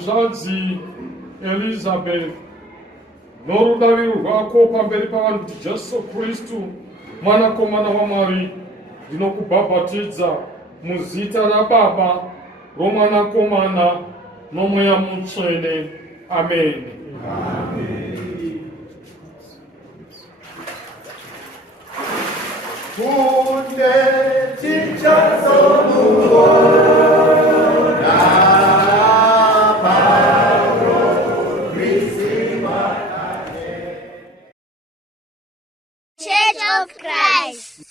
hanzvadzi Elizabeth, norudaviro rwako pamberi pavanhu kuti Jesu Kristu mwanakomana waMwari, ndinokubhabhatidza muzita raBaba, roMwanakomana noMweya Mutsvene. Amen. Kunde tichazomuona Paulo Church of Christ.